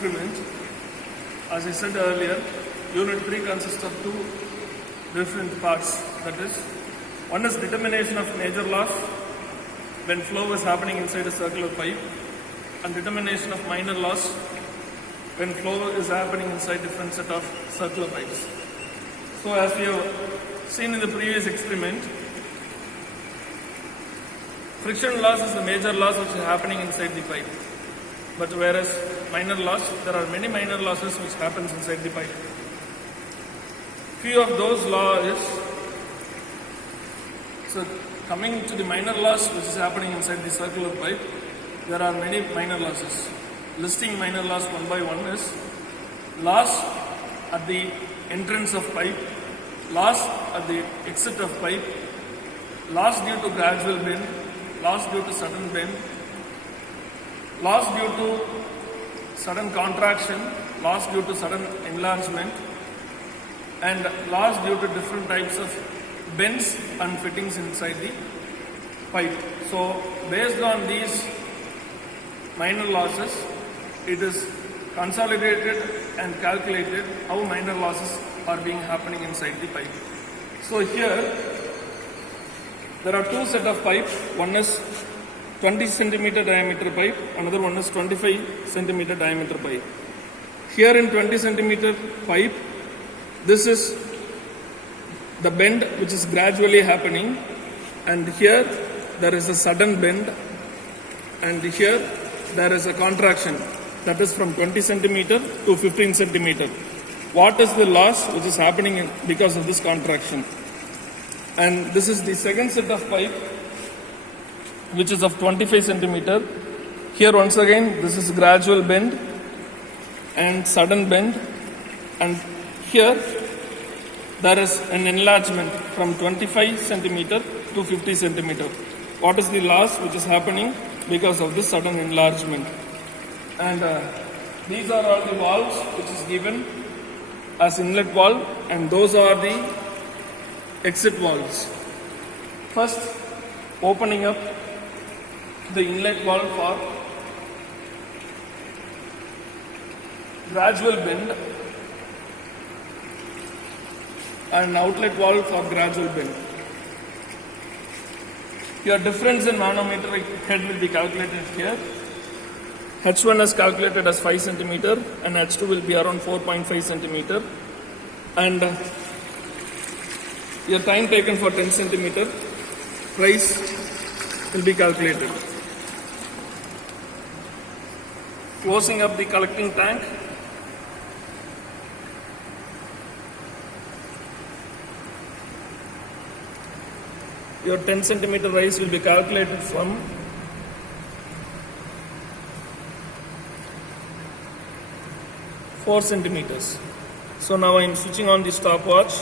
experiment. As I said earlier, Unit 3 consists of two different parts. That is, one is determination of major loss when flow is happening inside a circular pipe, and determination of minor loss when flow is happening inside different set of circular pipes. So as we have seen in the previous experiment, friction loss is the major loss which is happening inside the pipe. But whereas minor loss, there are many minor losses which happens inside the pipe. Few of those laws, so coming to the minor loss which is happening inside the circular pipe, there are many minor losses. Listing minor loss one by one is loss at the entrance of pipe, loss at the exit of pipe, loss due to gradual bend, loss due to sudden bend, loss due to sudden contraction, loss due to sudden enlargement, and loss due to different types of bends and fittings inside the pipe. So based on these minor losses, it is consolidated and calculated how minor losses are being happening inside the pipe. So here there are two set of pipe. One is 20 centimeter diameter pipe, another one is 25 centimeter diameter pipe. Here in 20 centimeter pipe, this is the bend which is gradually happening, and here there is a sudden bend, and here there is a contraction, that is from 20 centimeter to 15 centimeter. What is the loss which is happening because of this contraction? And this is the second set of pipe which is of 25 centimeter. Here once again this is gradual bend and sudden bend, and here there is an enlargement from 25 centimeter to 50 centimeter. What is the loss which is happening because of this sudden enlargement? And these are all the valves which is given as inlet valve, and those are the exit valves. First, opening up the inlet valve for gradual bend and outlet valve for gradual bend. Your difference in manometer head will be calculated here. H1 is calculated as 5 centimeter and H2 will be around 4.5 centimeter, and your time taken for 10 centimeter price will be calculated. Closing up the collecting tank, your 10 centimeter rise will be calculated from 4 centimeters. So now I am switching on the stopwatch.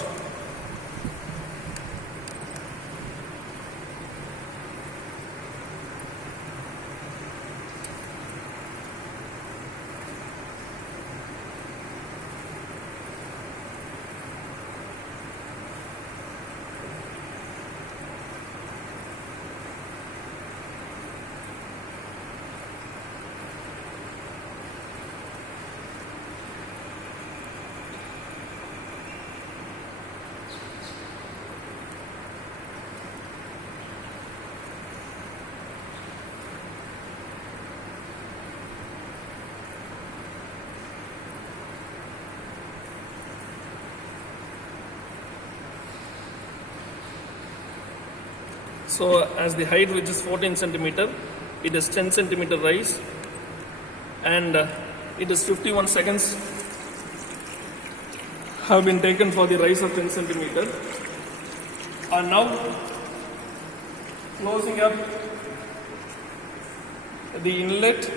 So as the height which is 14 centimeter, it is 10 centimeter rise, and it is 51 seconds have been taken for the rise of 10 centimeter. And now closing up the inlet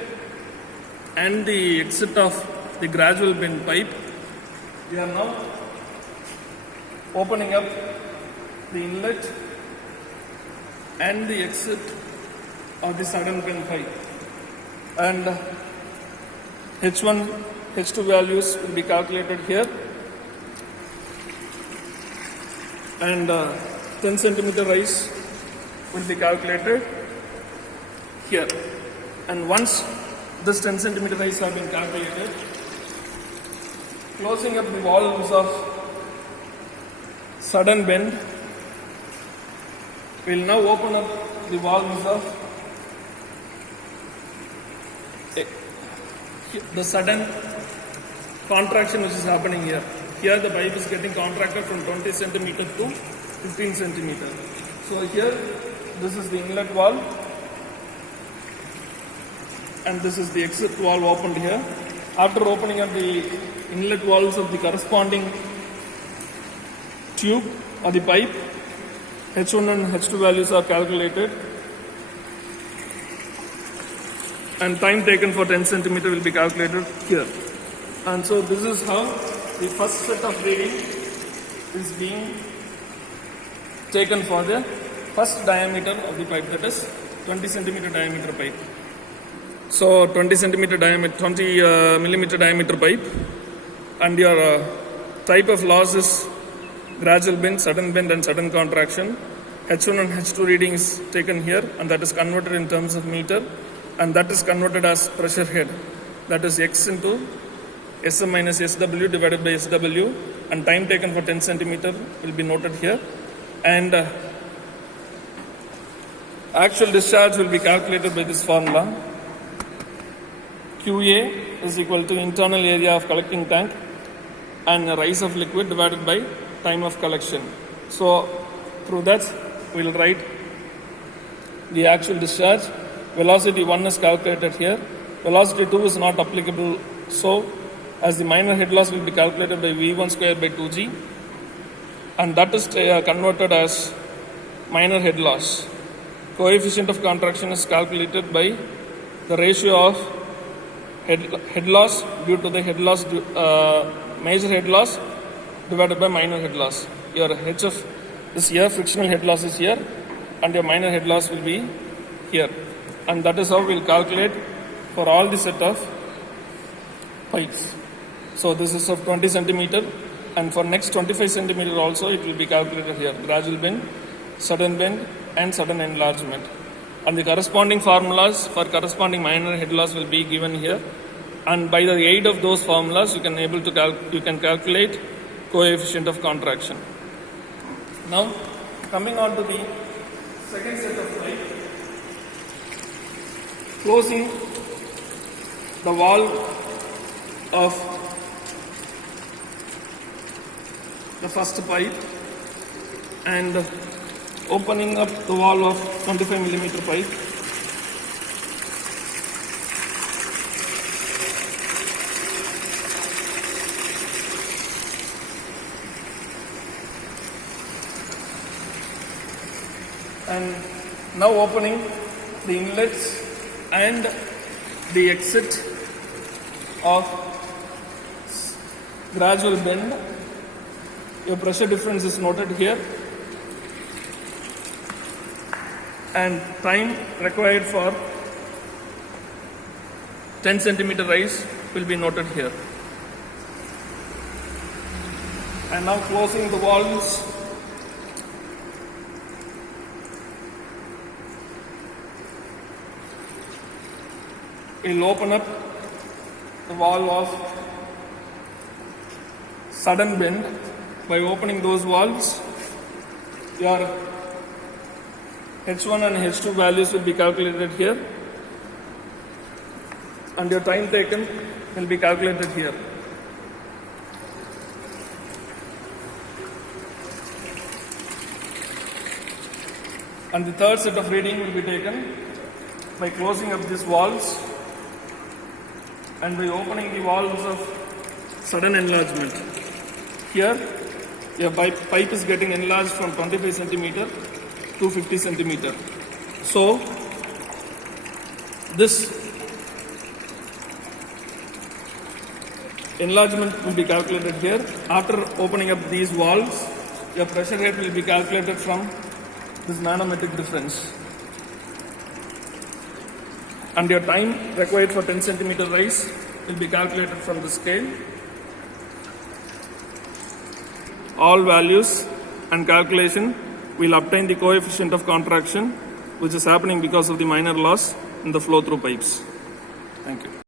and the exit of the gradual bend pipe, we are now opening up the inlet and the exit of the sudden bend pipe, and H1, H2 values will be calculated here, and 10 centimeter rise will be calculated here. And once this 10 centimeter rise have been calculated. Closing up the valves of sudden bend, we will now open up the valves of the sudden contraction which is happening here. Here the pipe is getting contracted from 20 centimeter to 15 centimeter. So here this is the inlet valve and this is the exit valve opened here. After opening up the inlet valves of the corresponding tube or the pipe, H1 and H2 values are calculated and time taken for 10 centimeter will be calculated here. And so this is how the first set of reading is being taken for the first diameter of the pipe, that is 20 centimeter diameter pipe. So 20 centimeter diameter, 20 millimeter diameter pipe, and your type of loss is gradual bend, sudden bend and sudden contraction. H1 and H2 reading is taken here and that is converted in terms of meter and that is converted as pressure head. That is X into SM minus SW divided by SW and time taken for 10 centimeter will be noted here. And actual discharge will be calculated by this formula. QA is equal to internal area of collecting tank and the rise of liquid divided by time of collection. So through that we will write the actual discharge. Velocity 1 is calculated here. Velocity 2 is not applicable. So as the minor head loss will be calculated by V1 square by 2G and that is converted as minor head loss. Coefficient of contraction is calculated by the ratio of head loss due to the head loss, major head loss divided by minor head loss. Your HF is here, frictional head loss is here and your minor head loss will be here. And that is how we will calculate for all the set of pipes. So this is of 20 centimeter and for next 25 centimeter also it will be calculated here. Gradual bend, sudden bend and sudden enlargement. And the corresponding formulas for corresponding minor head loss will be given here. And by the aid of those formulas you can calculate coefficient of contraction. Now coming on to the second set of pipe, closing the valve of the first pipe and opening up the valve of 25 millimeter pipe. And now opening the inlets and the exit of gradual bend. Your pressure difference is noted here and time required for 10 centimeter rise will be noted here. And now closing the valves we'll open up the valve of sudden bend. By opening those valves, your H1 and H2 values will be calculated here and your time taken will be calculated here. And the third set of reading will be taken by closing up these valves and by opening the valves of sudden enlargement. Here your pipe is getting enlarged from 25 centimeter to 50 centimeter. So this enlargement will be calculated here. After opening up these valves, your pressure head will be calculated from this manometric difference. And your time required for 10 centimeter rise will be calculated from the scale. All values and calculation will obtain the coefficient of contraction which is happening because of the minor loss in the flow through pipes. Thank you.